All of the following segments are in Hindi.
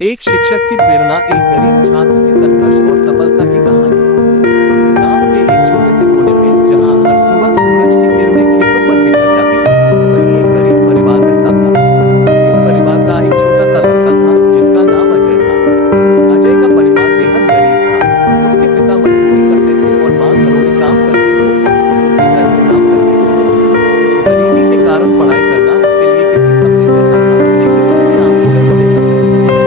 एक शिक्षक की प्रेरणा, एक गरीब छात्र की संघर्ष और सफलता की कहानी। गांव के एक छोटे से कोने में, जहां हर सुबह सूरज की किरणें खेतों पर बिखर जाती थी, वहीं एक गरीब परिवार रहता था। इस परिवार का एक छोटा सा लड़का था, जिसका नाम अजय था। अजय का परिवार बेहद गरीब था। उसके पिता मजदूरी करते थे और मां घरों में काम करके दो वक्त की रोटी का इंतजाम करती थी। गरीबी के कारण पढ़ाई करना उसके लिए किसी सपने जैसा था, लेकिन उसकी आंखों में बड़े सपने थे।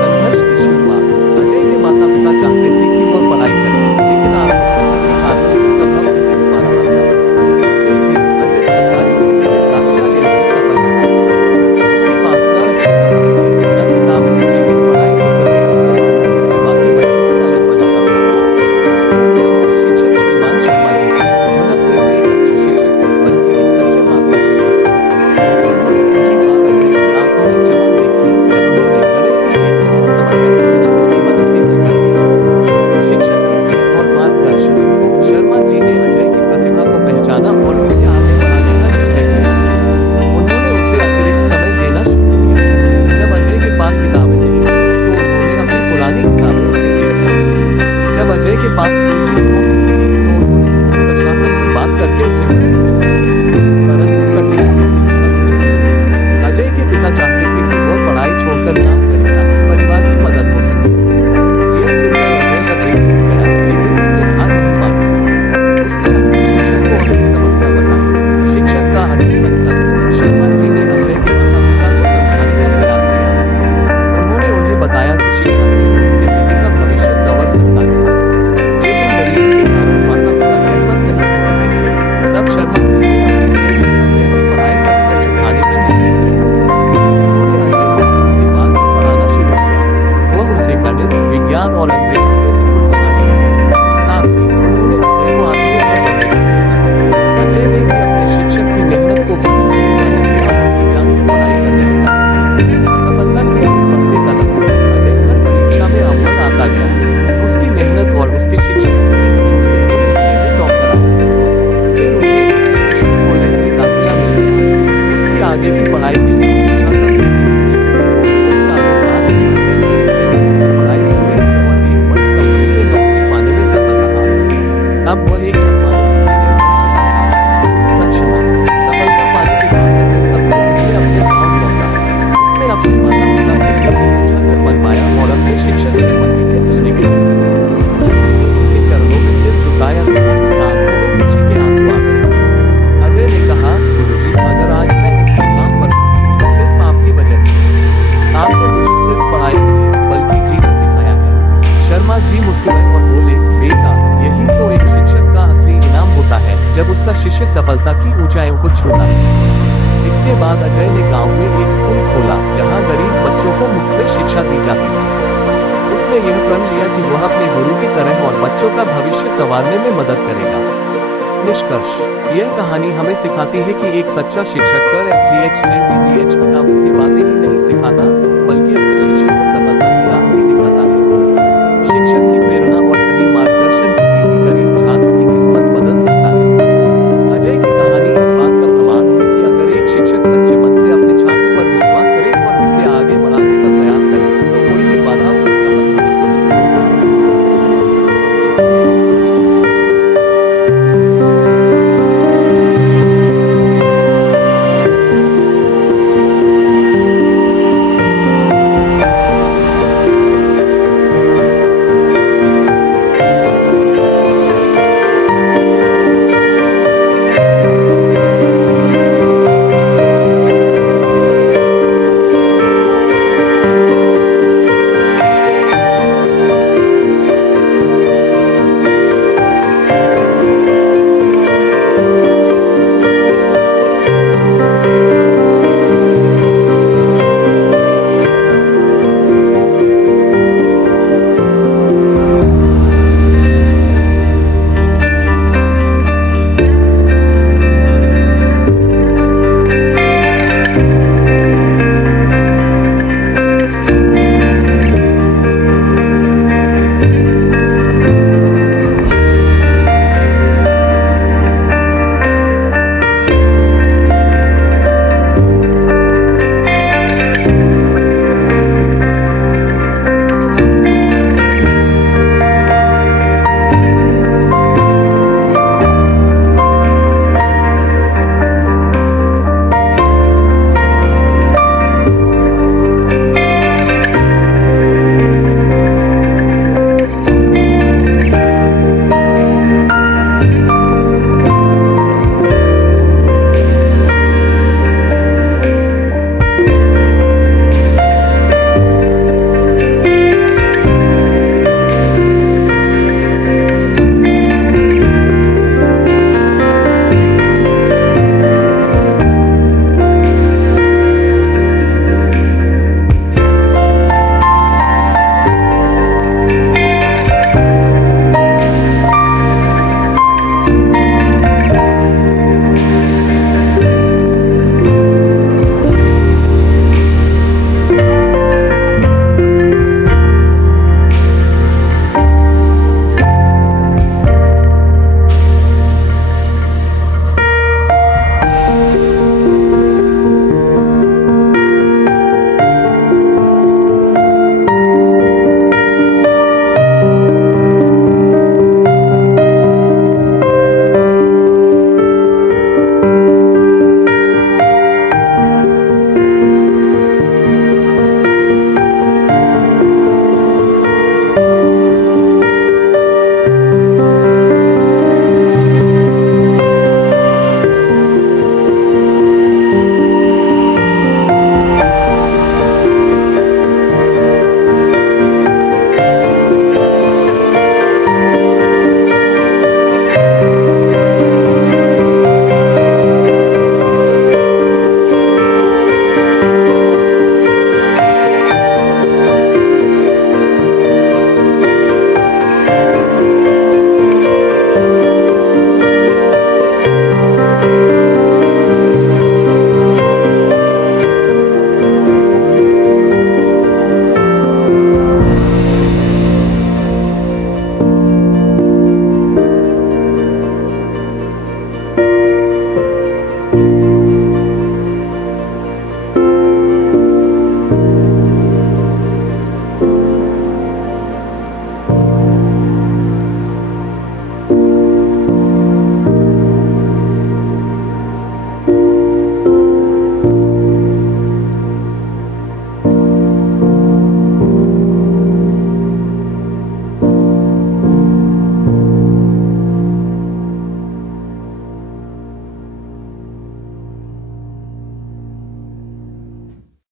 संघर्ष की शुरुआत। अजय के माता पिता चाहते थे कि वह पढ़ाई करे, लेकिन आर्थिक तंगी के कारण यह संभव नहीं हो पा रहा था। फिर भी अजय सरकारी स्कूल में दाखिला लेने में सफल रहा। उसके पास न अच्छे कपड़े थे, न किताबें, लेकिन पढ़ाई के प्रति उसका जुनून उसे बाकी बच्चों से अलग बनाता था। स्कूल में उसके शिक्षक श्रीमान शर्मा जी थे, जो न सिर्फ एक अच्छे शिक्षक थे, बल्कि एक सच्चे मार्गदर्शक भी थे। उन्होंने पहली बार अजय की आंखों में चमक देखी जब उन्होंने गणित की एक कठिन समस्या को बिना किसी मदद के हल कर दिया। शिक्षक की सीख और मार्गदर्शन। शर्मा जी ने अजय की प्रतिभा को पहचाना और उसे आगे बढ़ाने का निश्चय किया। उन्होंने उसे अतिरिक्त समय देना शुरू किया। जब अजय के पास किताबें नहीं थी, तो उन्होंने अपनी पुरानी किताबें उसे दे दी। जब अजय के पास कोई यूनिफॉर्म नहीं थी, तो उन्होंने स्कूल प्रशासन से बात करके उसे वर्दी दिलवाई। परंतु कठिनाइयां यहीं खत्म नहीं हुई। अजय के पिता चाहते थे कि वह पढ़ाई छोड़कर काम करे, ताकि परिवार की मदद हो सके। यह सुनकर अजय का दिल टूट गया, लेकिन उसने हार नहीं मानी। उसने अपने शिक्षक को अपनी समस्या बताई। शिक्षक का अनिल संकल्प। शर्मा जी ने अजय के माता पिता को समझाने का प्रयास किया। उन्होंने उन्हें बताया कि शिक्षा से ही उनके बेटे का भविष्य संवर सकता है। लेकिन गरीबी के कारण माता पिता सहमत नहीं हो रहे थे। तब शर्मा जी ने अपनी जेब से अजय की पढ़ाई का खर्च उठाने का निश्चय किया। उन्होंने अजय को स्कूल के बाद भी पढ़ाना शुरू किया। वह उसे गणित, विज्ञान और अंग्रेजी में निपुण बनाने लगे। साथ ही उन्होंने अजय को आत्मनिर्भर बनने की प्रेरणा दी। अजय ने भी अपने शिक्षक की मेहनत को व्यर्थ नहीं जाने दिया और जी जान से पढ़ाई करने लगा। सफलता की ओर बढ़ते कदम। अजय हर परीक्षा में अव्वल आता गया। उसकी मेहनत और उसके शिक्षक की सीख ने उसे पूरे जिले में टॉप कराया। फिर उसे एक प्रतिष्ठित कॉलेज में दाखिला मिल गया। उसकी आगे की पढ़ाई के लिए उसे छात्रवृत्ति भी मिल गई। कुछ सालों बाद अजय ने इंजीनियरिंग की पढ़ाई पूरी की और एक बड़ी कंपनी में नौकरी पाने में सफल रहा। अब वह एक सम्मानित इंजीनियर बन चुका था। दक्षिणा। सफलता पाने के बाद अजय सबसे पहले अपने गांव लौटा। उसने अपने माता पिता के लिए एक अच्छा घर बनवाया और अपने शिक्षक शर्मा जी से मिलने गया। जब उसने उनके चरणों में सिर झुकाया, तो उनकी आंखों में खुशी के आंसू आ गए। अजय ने कहा, गुरुजी, अगर आज मैं इस मुकाम पर हूं, तो सिर्फ आपकी वजह से। आपने मुझे सिर्फ पढ़ाया नहीं, बल्कि जीना सिखाया है। शर्मा जी मुस्कुराए और बोले, बेटा, यही तो एक शिक्षक का असली इनाम होता है, जब उसका शिष्य सफलता की ऊंचाइयों को छूता है। इसके बाद अजय ने गांव में एक स्कूल खोला, जहां गरीब बच्चों को मुफ्त में शिक्षा दी जाती थी। उसने यह प्रण लिया कि वह अपने गुरु की तरह और बच्चों का भविष्य संवारने में मदद करेगा। निष्कर्ष। यह कहानी हमें सिखाती है कि एक सच्चा शिक्षक कर FGH किताबों की बातें ही नहीं सिखाता, बल्कि